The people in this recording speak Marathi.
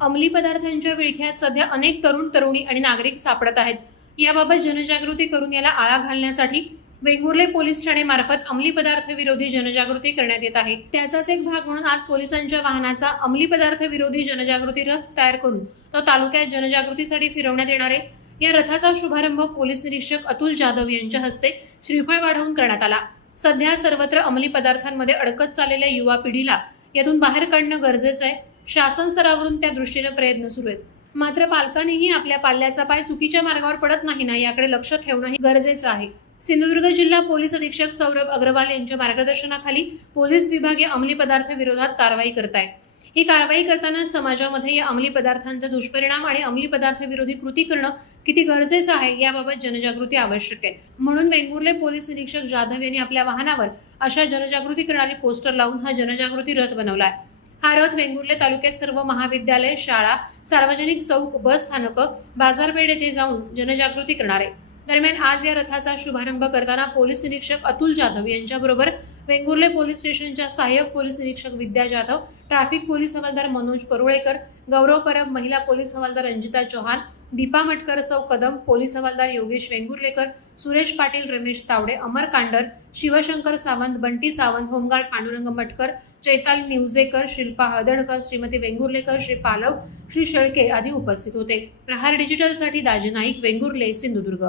अंमली पदार्थांच्या विळख्यात सध्या अनेक तरुण तरुणी आणि नागरिक सापडत आहेत. याबाबत जनजागृती करून याला आळा घालण्यासाठी वेंगुर्ले पोलीस ठाणेमार्फत अंमली पदार्थ विरोधी जनजागृती करण्यात येत आहे. त्याचाच एक भाग म्हणून आज पोलिसांच्या वाहनाचा अंमली पदार्थ विरोधी जनजागृती रथ तयार करून तो तालुक्यात जनजागृतीसाठी फिरवण्यात येणार आहे. या रथाचा शुभारंभ पोलीस निरीक्षक अतुल जाधव यांच्या हस्ते श्रीफळ वाढवून करण्यात आला. सध्या सर्वत्र अंमली पदार्थांमध्ये अडकत चाललेल्या युवा पिढीला यातून बाहेर काढणं गरजेचं आहे. शासन स्तरावरून त्या दृष्टीने प्रयत्न सुरू आहेत. मात्र पालकांनीही आपल्या पाल्याचा पाय चुकीच्या मार्गावर पडत नाही ना याकडे लक्ष ठेवणंही गरजेचं आहे. सिंधुदुर्ग जिल्हा पोलीस अधीक्षक सौरभ अग्रवाल यांच्या मार्गदर्शनाखाली पोलीस विभाग या अंमली पदार्थ विरोधात कारवाई करत आहे ही कारवाई करताना समाजामध्ये या अंमली पदार्थांचे दुष्परिणाम आणि अंमली पदार्थ विरोधी कृती करणं किती गरजेचं आहे याबाबत जनजागृती आवश्यक आहे. म्हणून वेंगुर्ले पोलीस निरीक्षक जाधव यांनी आपल्या वाहनावर अशा जनजागृती करणारी पोस्टर लावून हा जनजागृती रथ बनवला आहे हा रथ वेंगुर्ले तालुक्यात सर्व महाविद्यालय शाळा सार्वजनिक चौक बस स्थानकं बाजारपेठ येथे जाऊन जनजागृती करणार. आहे दरम्यान आज या रथाचा शुभारंभ करताना पोलीस निरीक्षक अतुल जाधव यांच्याबरोबर वेंगुर्ले पोलीस स्टेशनच्या सहाय्यक पोलीस निरीक्षक विद्या जाधव ट्रॅफिक पोलीस हवालदार मनोज परुळेकर गौरव परब महिला पोलीस हवालदार रंजिता चौहान दीपा मटकर सौ कदम पोलीस हवालदार योगेश वेंगुर्लेकर सुरेश पाटील रमेश तावडे अमर कांडर शिवशंकर सावंत बंटी सावंत होमगार्ड पांडुरंग मटकर चैताल निवजेकर शिल्पा हळदणकर श्रीमती वेंगुर्लेकर श्री पालव श्री शेळके आदी उपस्थित होते. प्रहार डिजिटलसाठी दाजी नाईक वेंगुर्ले सिंधुदुर्ग.